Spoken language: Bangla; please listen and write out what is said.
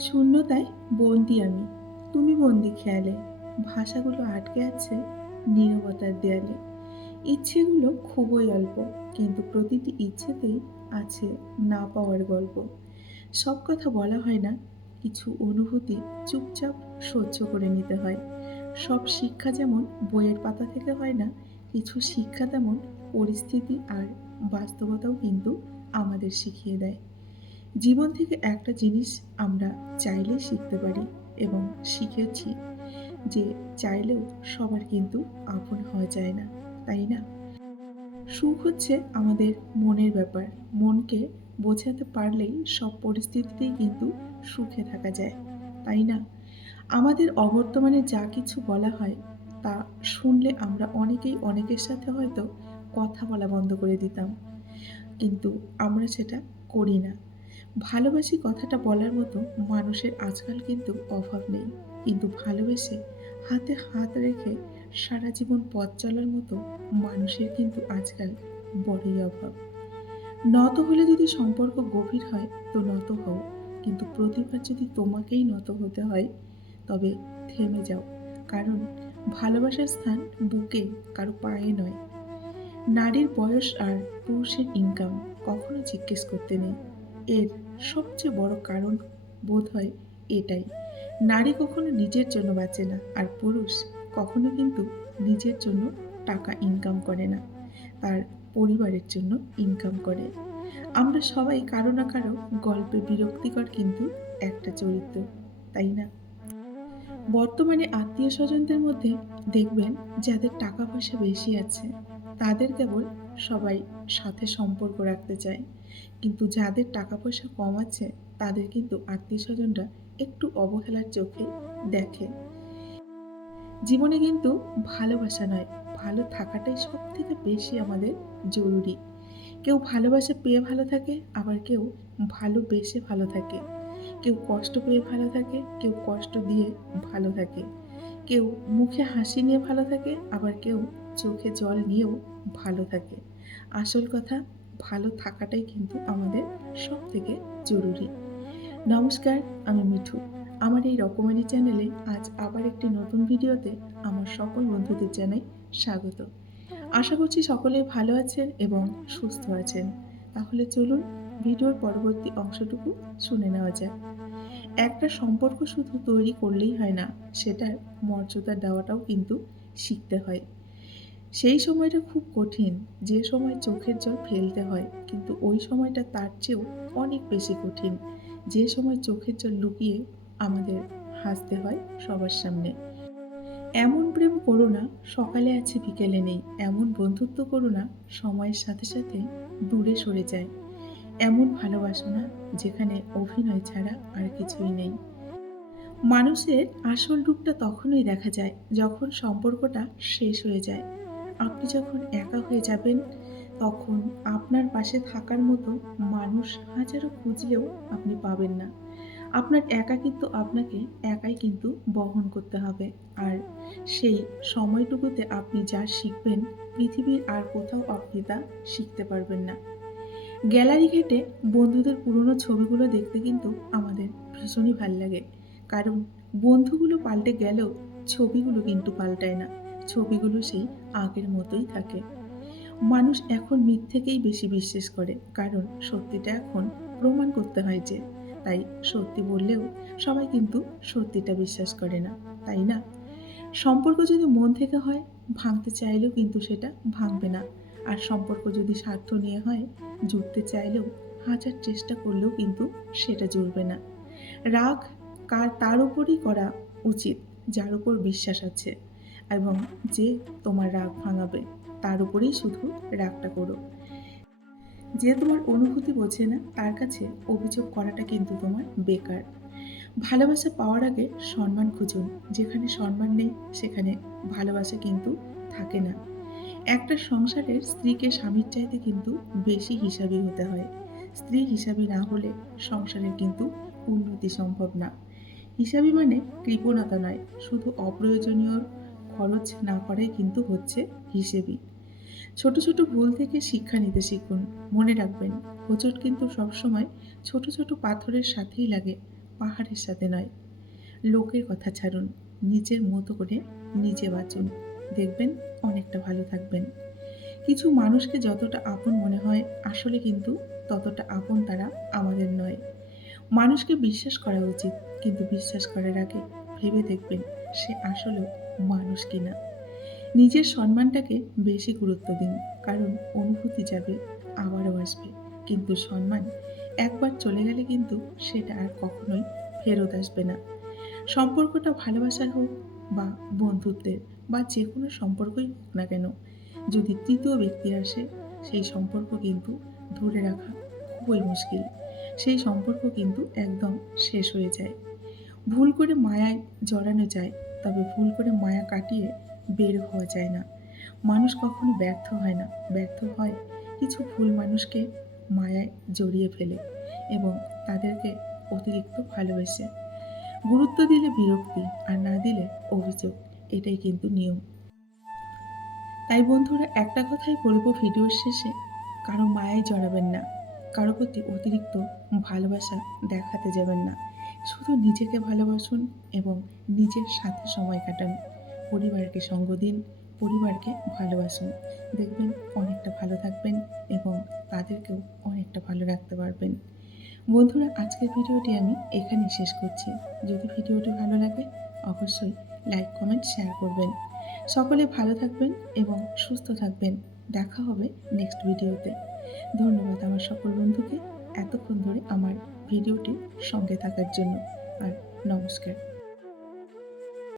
শূন্যতায় বন্দি আমি। তুমি বন্দি খেয়ালে। ভাষাগুলো আটকে আছে নীরবতার দেয়ালে। ইচ্ছেগুলো খুবই অল্প, কিন্তু প্রতিটি ইচ্ছেতেই আছে না পাওয়ার গল্প। সব কথা বলা হয় না, কিছু অনুভূতি চুপচাপ সহ্য করে নিতে হয়। সব শিক্ষা যেমন বইয়ের পাতা থেকে হয় না, কিছু শিক্ষা তেমন পরিস্থিতি আর বাস্তবতাও কিন্তু আমাদের শিখিয়ে দেয়। জীবন থেকে একটা জিনিস আমরা চাইলেই শিখতে পারি এবং শিখেছি যে চাইলেও সবার কিন্তু আপন হওয়া যায় না, তাই না? সুখ হচ্ছে আমাদের মনের ব্যাপার, মনকে বোঝাতে পারলেই সব পরিস্থিতিতেই কিন্তু সুখে থাকা যায়, তাই না? আমাদের অবর্তমানে যা কিছু বলা হয় তা শুনলে আমরা অনেকেই অনেকের সাথে হয়তো কথা বলা বন্ধ করে দিতাম, কিন্তু আমরা সেটা করি না। ভালোবাসি কথাটা বলার মতো মানুষের আজকাল কিন্তু অভাব নেই। কিন্তু ভালোবেসে হাতে হাত রেখে সারা জীবন পথ চলার মতো মানুষের কিন্তু আজকাল বড়ই অভাব। নত হলে যদি সম্পর্ক গভীর হয়, তো নত হও। কিন্তু প্রতিবার যদি তোমাকেই নত হতে হয়, তবে থেমে যাও। কারণ ভালোবাসার স্থান বুকে, কারও পায়ে নয়। নারীর বয়স আর পুরুষের ইনকাম কখনো জিজ্ঞেস করতে নেই। এর সবচেয়ে বড় কারণ বোধ হয় এটাই। নারী কখনো নিজের জন্য বাঁচে না আর পুরুষ কখনো কিন্তু নিজের জন্য টাকা ইনকাম করে না, তার পরিবারের জন্য ইনকাম করে। আমরা সবাই কারও না কারও গল্পে বিরক্তিকর কিন্তু একটা চরিত্র, তাই না? বর্তমানে আত্মীয় স্বজনদের মধ্যে দেখবেন যাদের টাকা পয়সা বেশি আছে, তাদের কেবল সবাই সাথে সম্পর্ক রাখতে চায়। কিন্তু যাদের টাকা পয়সা কম আছে, তাদের কিন্তু আত্মীয় স্বজনরা একটু অবহেলার চোখে দেখে। জীবনে কিন্তু ভালোবাসা নয়, ভালো থাকাটাই সব থেকে বেশি আমাদের জরুরি। কেউ ভালোবাসা পেয়ে ভালো থাকে, আবার কেউ ভালোবেসে ভালো থাকে। কেউ কষ্ট পেয়ে ভালো থাকে, কেউ কষ্ট দিয়ে ভালো থাকে। কেউ মুখে হাসি নিয়ে ভালো থাকে, আবার কেউ চোখে জল নিয়েও ভালো থাকে। আসল কথা, ভালো থাকাটাই কিন্তু আমাদের সব থেকে জরুরি। নমস্কার, আমি মিঠু। আমার এই রকমারি চ্যানেলে আজ আবার একটি নতুন ভিডিওতে আমার সকল বন্ধুদের জানাই স্বাগত। আশা করছি সকলে ভালো আছেন এবং সুস্থ আছেন। তাহলে চলুন ভিডিওর পরবর্তী অংশটুকু শুনে নেওয়া যাক। একটা সম্পর্ক শুধু তৈরি করলেই হয় না, সেটার মর্যাদা দেওয়াটাও কিন্তু শিখতে হয়। সেই সময়টা খুব কঠিন। যে সময় চোখের জল ফেলতে হয়, কিন্তু ওই সময়টা তার চেয়েও অনেক বেশি কঠিন। যে সময় চোখের জল লুকিয়ে আমাদের হাসতে হয় সবার সামনে। এমন প্রেম করো না, সকালে আছে, বিকেলে নেই। এমন বন্ধুত্ব করো না, সময়ের সাথে সাথে দূরে সরে যায়। এমন ভালোবাসো না, যেখানে অভিনয় ছাড়া আর কিছুই নেই। মানুষের আসল রূপটা তখনই দেখা যায়, যখন সম্পর্কটা শেষ হয়ে যায়। আপনি যখন একা হয়ে যাবেন, তখন আপনার পাশে থাকার মতো মানুষ হাজারো খুঁজলেও আপনি পাবেন না। আপনার একাকিত্ব আপনাকে একাই কিন্তু বহন করতে হবে। আর সেই সময়টুকুতে আপনি যা শিখবেন, পৃথিবীর আর কোথাও আপনি তা শিখতে পারবেন না। গ্যালারি ঘেটে বন্ধুদের পুরনো ছবিগুলো দেখতে কিন্তু আমাদের ভীষণই ভালো লাগে। কারণ বন্ধুগুলো পাল্টে গেলেও ছবিগুলো কিন্তু পাল্টায় না। ছবিগুলো সেই আগের মতোই থাকে। মানুষ এখন মিথ্যেকেই বেশি বিশ্বাস করে, কারণ সত্যিটা এখন প্রমাণ করতে হয় যে, তাই সত্যি বললেও সবাই কিন্তু সত্যিটা বিশ্বাস করে না, তাই না? সম্পর্ক যদি মন থেকে হয়, ভাঙতে চাইলেও কিন্তু সেটা ভাঙবে না। আর সম্পর্ক যদি স্বার্থ নিয়ে হয়, জুড়তে চাইলেও হাজার চেষ্টা করলেও কিন্তু সেটা জুড়বে না। রাগ কার তার উপরই করা উচিত, যার উপর বিশ্বাস আছে। এবং যে তোমার রাগ ভাঙাবে, তার উপরেই শুধু রাগটা করো। যে তোমার অনুভূতি বোঝে না, তার কাছে অভিযোগ করাটা কিন্তু তোমার বেকার। ভালোবাসা পাওয়ার আগে সম্মান খুঁজুন, যেখানে সম্মান নেই, সেখানে ভালোবাসা কিন্তু থাকে না। একটা সংসারের স্ত্রীকে স্বামীর চাইতে কিন্তু বেশি হিসাবি হতে হয়। স্ত্রী হিসাবি না হলে সংসারের কিন্তু উন্নতি সম্ভব না। হিসাবি মানে কৃপণতা নয়, শুধু অপ্রয়োজনীয় খরচ না করাই কিন্তু হচ্ছে হিসেবি ছোট ছোট ভুল থেকে শিক্ষা নিতে শিখুন। মনে রাখবেন, হোঁচট কিন্তু সবসময় ছোট ছোট পাথরের সাথেই লাগে, পাহাড়ের সাথে নয়। লোকের কথা ছাড়ুন, নিজের মতো করে নিজে বাঁচুন। দেখবেন অনেকটা ভালো থাকবেন। কিছু মানুষকে যতটা আপন মনে হয়, আসলে কিন্তু ততটা আপন তারা আমাদের নয়। মানুষকে বিশ্বাস করা উচিত, কিন্তু বিশ্বাস করার আগে ভেবে দেখবেন সে আসলে মানুষ কিনা। নিজের সম্মানটাকে বেশি গুরুত্ব দিন, কারণ অনুভূতি যাবে, আবারও আসবে। কিন্তু সম্মান একবার চলে গেলে কিন্তু সেটা আর কখনোই ফেরত আসবে না। সম্পর্কটা ভালোবাসার হোক বা বন্ধুত্বের বা যে কোনো সম্পর্কই হোক না কেন, যদি তৃতীয় ব্যক্তি আসে, সেই সম্পর্ক কিন্তু ধরে রাখা খুবই মুশকিল। সেই সম্পর্ক কিন্তু একদম শেষ হয়ে যায়। ভুল করে মায়ায় জড়ানো যায় তবে ভুল করে মায়া কাটিয়ে বের হওয়া যায় না। মানুষ কখনো ব্যর্থ হয় না। ব্যর্থ হয় কিছু ভুল মানুষকে মায়ায় জড়িয়ে ফেলে এবং তাদেরকে অতিরিক্ত ভালোবেসে। গুরুত্ব দিলে বিরক্তি, আর না দিলে অভিযোগ, এটাই কিন্তু নিয়ম। তাই বন্ধুরা, একটা কথাই বলব ভিডিওর শেষে, কারও মায়ায় জড়াবেন না। কারও প্রতি অতিরিক্ত ভালোবাসা দেখাতে যাবেন না। শুধু নিজেকে ভালোবাসুন এবং নিজের সাথে সময় কাটান। পরিবারকে সঙ্গ দিন, পরিবারকে ভালোবাসুন। দেখবেন অনেকটা ভালো থাকবেন এবং তাদেরকেও অনেকটা ভালো রাখতে পারবেন। বন্ধুরা, আজকের ভিডিওটি আমি এখানে শেষ করছি। যদি ভিডিওটি ভালো লাগে, অবশ্যই লাইক, কমেন্ট, শেয়ার করবেন। সকলে ভালো থাকবেন এবং সুস্থ থাকবেন। দেখা হবে নেক্সট ভিডিওতে। ধন্যবাদ আমার সকল বন্ধুকে। এতক্ষণ ধরে আমার ভিডিওটির সঙ্গে থাকার জন্য আর নমস্কার।